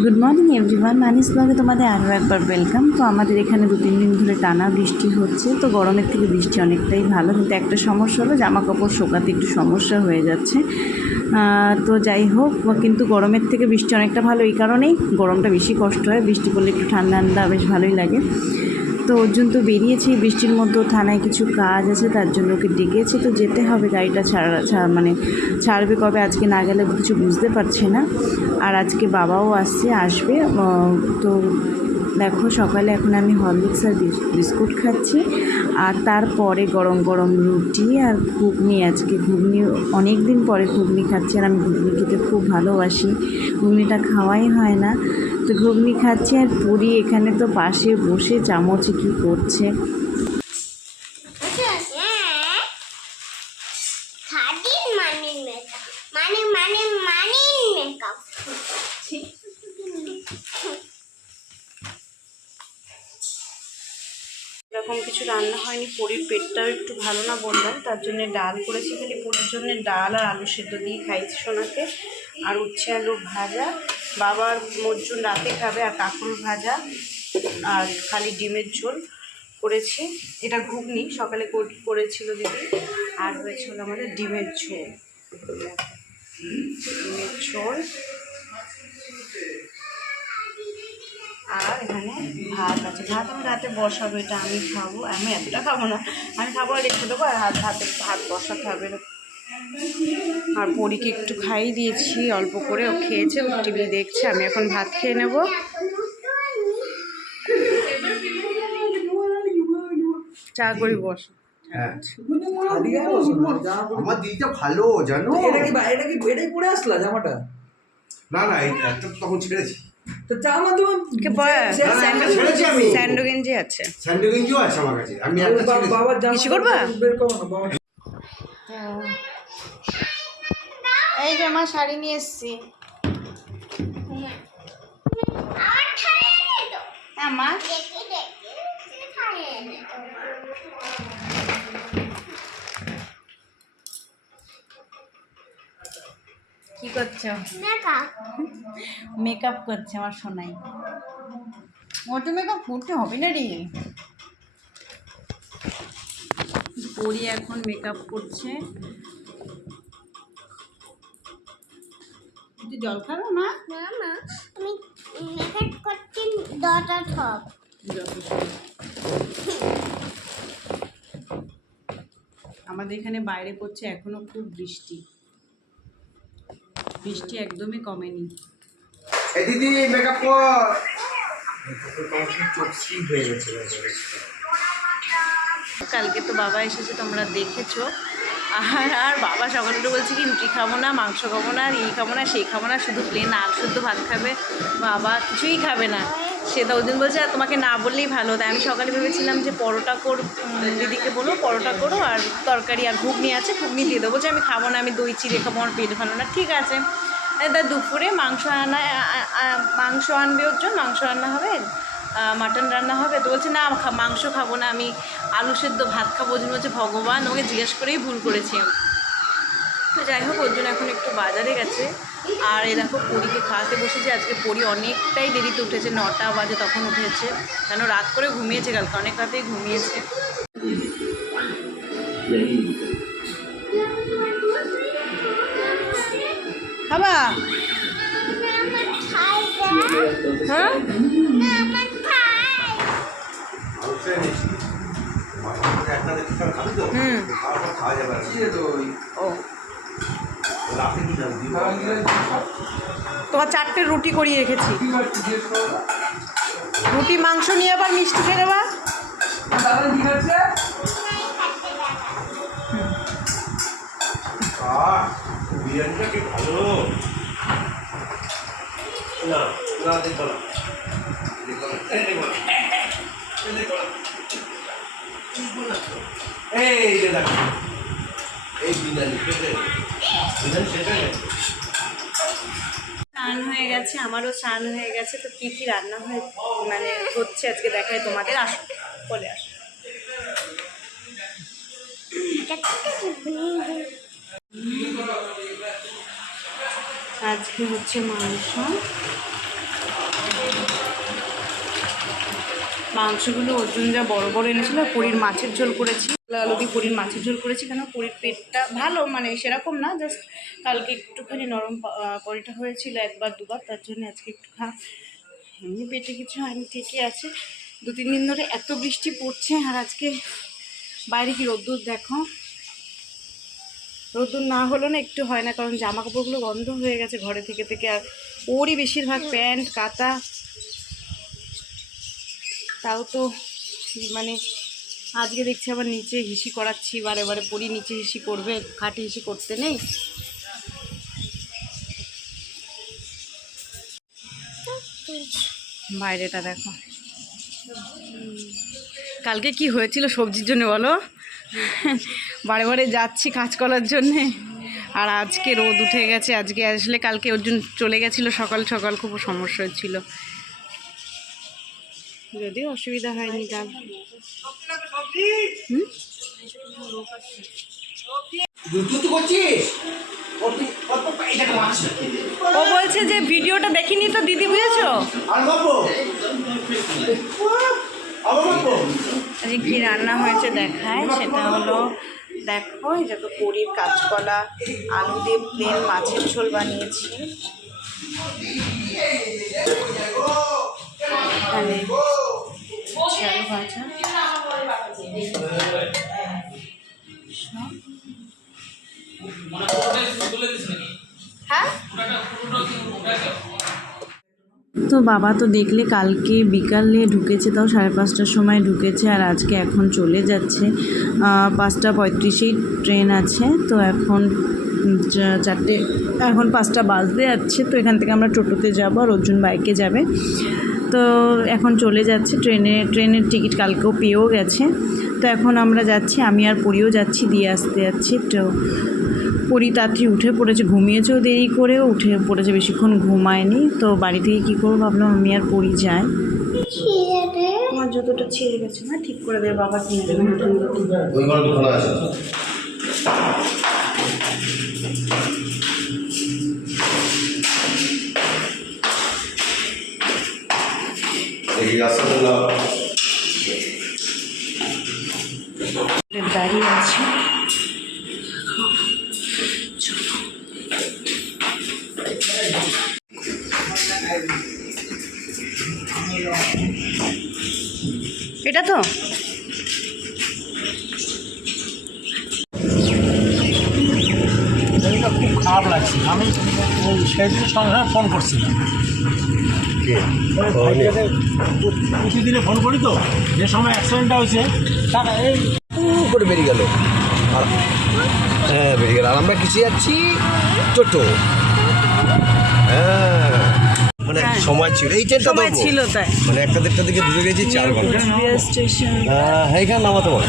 Good morning everyone, মানিস ব্লগে তোমাদের আরও একবার ওয়েলকাম। তো আমাদের এখানে 2-3 দিন ধরে টানা বৃষ্টি হচ্ছে। তো গরমের থেকে বৃষ্টি অনেকটাই ভালো, কিন্তু একটা সমস্যা হলো জামা কাপড় শোকাতে একটু সমস্যা হয়ে যাচ্ছে। তো যাই হোক, কিন্তু গরমের থেকে বৃষ্টি অনেকটা ভালো এই কারণেই, গরমটা বেশি কষ্ট হয়, বৃষ্টি পড়লে একটু ঠান্ডা ঠান্ডা বেশ ভালোই লাগে। তো ওর জন্য তো বেরিয়েছি, বৃষ্টির মধ্যে থানায় কিছু কাজ আছে, তার জন্য ওকে ডেকেছে, তো যেতে হবে। গাড়িটা ছাড়বে কবে, আজকে না গেলে কিছু বুঝতে পারছি না। আর আজকে বাবাও আসবে। তো দেখো, সকালে এখন আমি হরলিক্স আর বিস্কুট খাচ্ছি, আর তারপরে গরম গরম রুটি আর ঘুগনি। আজকে ঘুগনি, অনেক দিন পরে ঘুগনি খাচ্ছি, আর আমি ঘুগনি খেতে খুব ভালোবাসি, ঘুগনিটা খাওয়াই হয় না। তো ঘুগনি খাচ্ছি, আর পুরি এখানে তো পাশে বসে চামচে কী করছে। এরকম কিছু রান্না হয়নি, পুরীর পেটটাও একটু ভালো না বললাম, তার জন্যে ডাল করেছি, খালি পুরীর জন্য ডাল আর আলু সেদ্ধ দিয়ে খাইছি সোনাকে। আর উচ্ছে আলু ভাজা, বাবার মজ্জুন রাতে খাবে, আর কাকুর ভাজা, আর খালি ডিমের ঝোল করেছি। এটা ঘুগনি সকালে করেছিল দিদি, আর হয়েছিল আমাদের ডিমের ঝোল। ডিমের ঝোল আর এখানে ভাত আছে। ভাত আমি রাতে বসাবো, এটা আমি খাবো, আমি এতটা খাবো না, আমি খাবো আর রেখে দেবো, আর হাতে ভাত বসাতে হবে। আর পরীকে একটু খাইয়ে দিয়েছি অল্প করে, ও খেয়েছে, ও টিভি দেখছে, আমি এখন ভাত খেয়ে নেব। চা করি, বস। হ্যাঁ, আমার দিদিটা ভালো জানো। এটা কি এটাই পরে আসলা জামাটা? না না, এটা তখন ছেড়েছি। তো জামা তোমার স্যান্ডো গেঞ্জি আছে, স্যান্ডো গেঞ্জিও আছে আমার কাছে, আমি একটা ছেড়েছি। বাবার জামা কিছু করবা? বের করো না বাবা। এই যে আমার শাড়ি নিয়ে এসছি। আমার কি করছো? মেকআপ করছে আমার সোনাই। মোটো মেকআপ করতে হবে না রে, পরি এখন মেকআপ করছে। তুই জল খাবো না? না মা, আমি মেকআপ করতে দরজা ঠক। আমাদের এখানে বাইরে পড়ছে এখনো খুব বৃষ্টি, বৃষ্টি একদমই কমেনি। এই দিদি মেকআপ কর। চোখসি হয়ে গেছে। কালকে তো বাবা এসেছে, তোমরা দেখেছো। আর বাবা সকালে উঠে বলছে কি রুটি খাবো না, মাংস খাবো না, আর এই খাবো না, সেই খাবো না, শুধু প্লেন আর শুদ্ধ ভাত খাবে। বাবা কিছুই খাবে না, সেটা ওই দিন বলছে আর তোমাকে না বললেই ভালো। তাই আমি সকালে ভেবেছিলাম যে পরোটা দিদিকে বলো পরোটা করো, আর তরকারি আর ঘুগনি আছে, ঘুগনি দিয়ে দেবো। বলছে আমি খাবো না, আমি দই চিড়ে খাবো, আমার পেট ভালো না। ঠিক আছে, তা দুপুরে মাংস আনবে, ওর জন্য মাংস রান্না হবে, মাটন রান্না হবে। তো বলছে না মাংস খাবো না, আমি আলু সেদ্ধ ভাত খাবো। ওর জন্য বলছে ভগবান, ওকে জিজ্ঞেস করেই ভুল করেছি। তো যাই হোক, ওর জন্য এখন একটু বাজারে গেছে। আর এ দেখো পরীকে খাওয়াতে বসেছে। আজকে পরী অনেকটাই দেরিতে উঠেছে, 9টা বাজে তখন উঠেছে, কেন রাত করে ঘুমিয়েছে, কালকে অনেক রাতেই ঘুমিয়েছে। খাবা? হ্যাঁ, ও তোমার 4টে রুটি করিয়ে রেখেছি, রুটি মাংস নিয়ে আবার মিষ্টি খেয়ে নেবা। বিরিয়ানিটা কি ভালো না, না দেখো না, এই যে দেখো, এই বিরিয়ানি খেতে স্নান হয়ে গেছে, আমারও স্নান হয়ে গেছে। তো কী কী রান্না হচ্ছে আজকে দেখায় তোমাদের, আসো বলে আসো। আজকে হচ্ছে মাংস, মাংসগুলো অর্জুন যা বড় বড় এনেছিল, পুরীর মাছের ঝোল করেছি, আলু দিয়ে পুরীর মাছের ঝোল করেছি। কেন পুরীর পেটটা ভালো, মানে সেরকম না, জাস্ট কালকে একটুখানি নরম পরিটা হয়েছিল একবার দুবার, তার জন্য আজকে একটু এমনি পেটে কিছু হয়নি, ঠিকই আছে। 2-3 দিন ধরে এত বৃষ্টি পড়ছে, আর আজকে বাইরে কি রোদ্দুর দেখো, রোদ্দুর না হলো না একটু হয় না, কারণ জামা কাপড়গুলো গন্ধ হয়ে গেছে ঘরে থেকে থেকে, আর ওরই বেশিরভাগ প্যান্ট কাতা। তাও তো মানে আজকে দেখছি আবার নিচে হিসি করাচ্ছি, বারে বারে পরি নিচে হিসি করবে, খাটে হিসি করতে নেই। বাইরেটা দেখো, কালকে কি হয়েছিল সবজির জন্য বলো, বারে বারে যাচ্ছি কাজ করার জন্যে, আর আজকে রোদ উঠে গেছে। আজকে আসলে কালকে অর্জুন চলে গেছিলো সকাল সকাল, খুব সমস্যা হচ্ছিল, যদিও অসুবিধা হয়নি। ডাল ও বলছে যে ভিডিওটা দেখিনি তো দিদি, বুঝেছো? আজকে কি রান্না হয়েছে দেখায়, সেটা হলো দেখো, এই যে তো পুরীর কাঁচকলা আলু দিয়ে প্লেন মাছের ঝোল বানিয়েছি, এখানে আলু ভাজা, হ্যাঁ। তো বাবা তো দেখলে কালকে বিকালে ঢুকেছে, তাও 5:30টার সময় ঢুকেছে, আর আজকে এখন চলে যাচ্ছে। 5:35-এই ট্রেন আছে, তো এখন 4টে, এখন 5টা বাজতে যাচ্ছে। তো এখান থেকে আমরা টোটোতে যাবো, আর অর্জুন বাইকে যাবে। তো এখন চলে যাচ্ছে, ট্রেনের টিকিট কালকেও পেয়েও গেছে। তো এখন আমরা যাচ্ছি, আমি আর পুরীও যাচ্ছি, দিয়ে আসতে যাচ্ছি। তো পুরী তাড়াতাড়ি উঠে পড়েছে, ঘুমিয়েছেও দেরি করেও উঠে পড়েছে, বেশিক্ষণ ঘুমায়নি। তো বাড়ি থেকে কী করবো ভাবলাম আমি আর পুরী যাই। আমার জুতোটা ছিঁড়ে গেছে না, ঠিক করে দেবে বাবা, কিনে দেবে নতুন জুতো। ওই ঘরে খোলা আছে। দাঁড়িয়ে আছে, এটা তো খুব খারাপ লাগছে। আমি ওই সেদিন সঙ্গে ফোন করছিলাম, প্রতিদিনে ফোন করি তো, যে সময় অ্যাক্সিডেন্টটা হয়েছে তারা এই করে বেরিয়ে গেল, আর হ্যাঁ বেরিয়ে গেল, আর আমরা কিসে যাচ্ছি? টোটো। হ্যাঁ মানে সময় ছিল, এই ট্রেনটা সময় ছিল, তাই মানে 1-1:30টার দিকে ঢুকে গেছি, 4 ঘন্টা। স্টেশন, হ্যাঁ এইখানে নামাতে পারো।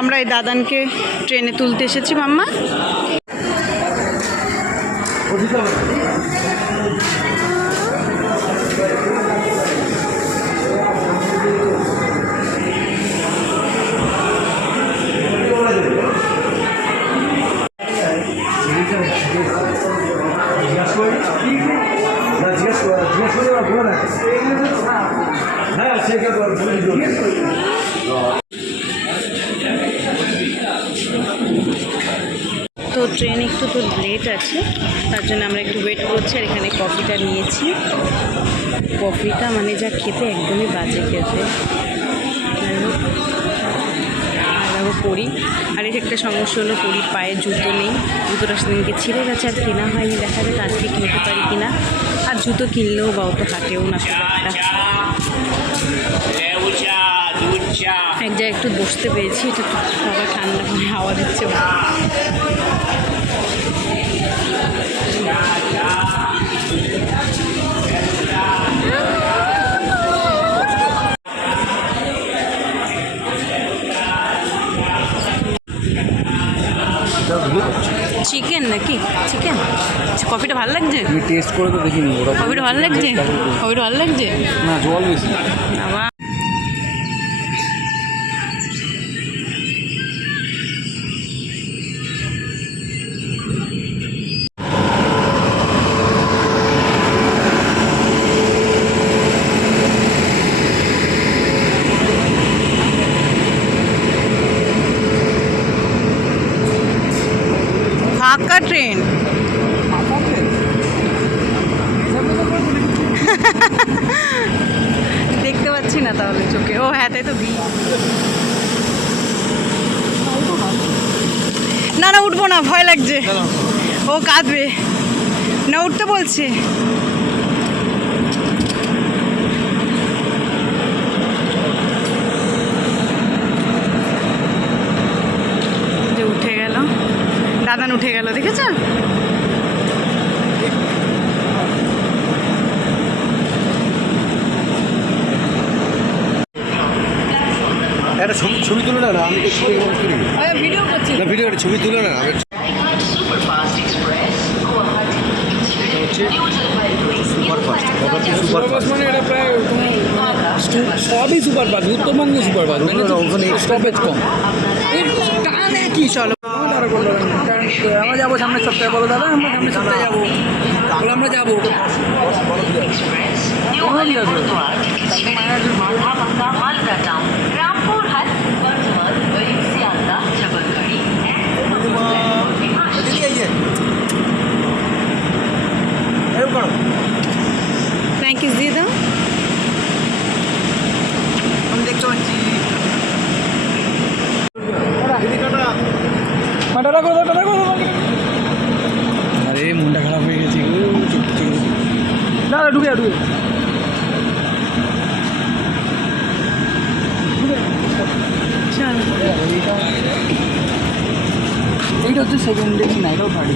আমরা এই দাদানকে ট্রেনে তুলতে এসেছি মাম্মা। তো ট্রেন একটু তো লেট আছে, তার জন্য আমরা একটু ওয়েট করছি। আর এখানে কফিটা নিয়েছি, কফিটা মানে যা খেতে একদমই বাজে খেতে। পরি, আর এই একটা সমস্যা হলো পরির পায়ে জুতো নেই, জুতোটা সেদিনকে ছিঁড়ে গেছে, আর কেনা হয়নি, দেখা যাক আজকে কিনতে পারি কিনা। আর জুতো কিনলেও বা অত হাঁটেও না খুব একটা। এক জায়গায় একটু বসতে পেরেছি, এটা সবাই ঠান্ডা করে হাওয়া দিচ্ছে। চিকেন নাকি? চিকেন কফিটা ভালো লাগছে? আমি টেস্ট করে তো দেখিনি। কফিটা ভালো লাগছে? কফিটা ভালো লাগছে না, জল বেশি। বাবা দেখতে পাচ্ছি না তাহলে চোখে। ও হ্যাঁ, তাই তো না না, উঠবো না, ভয় লাগছে। ও কাঁদবে না, উঠতে বলছে। যে উঠে গেল, দাদান উঠে গেল, দেখেছ? একটা ছবি তুলে না, আমি তো ছবি করি ভিডিও করছি। না, ভিডিও ছবি তুলে না। আমি সুপারফাস্ট মানে এটা প্রায় সবই super bus, Uttarbanga super bus, ওখানে স্টপেজ কম। এর টানে কি চলো আমরা যাবো সামনের সপ্তাহে, বলো দাদা আমরা সামনের সপ্তাহে যাবো, বলো আমরা যাবো। থ্যাংক ইউ দিয়ে দাও। আমি দেখতে পাচ্ছি আরে মনটা খারাপ হয়ে গেছে না, ঢুকে এইটা হচ্ছে সেকেন্ড ডে, না এটাও থার্ড।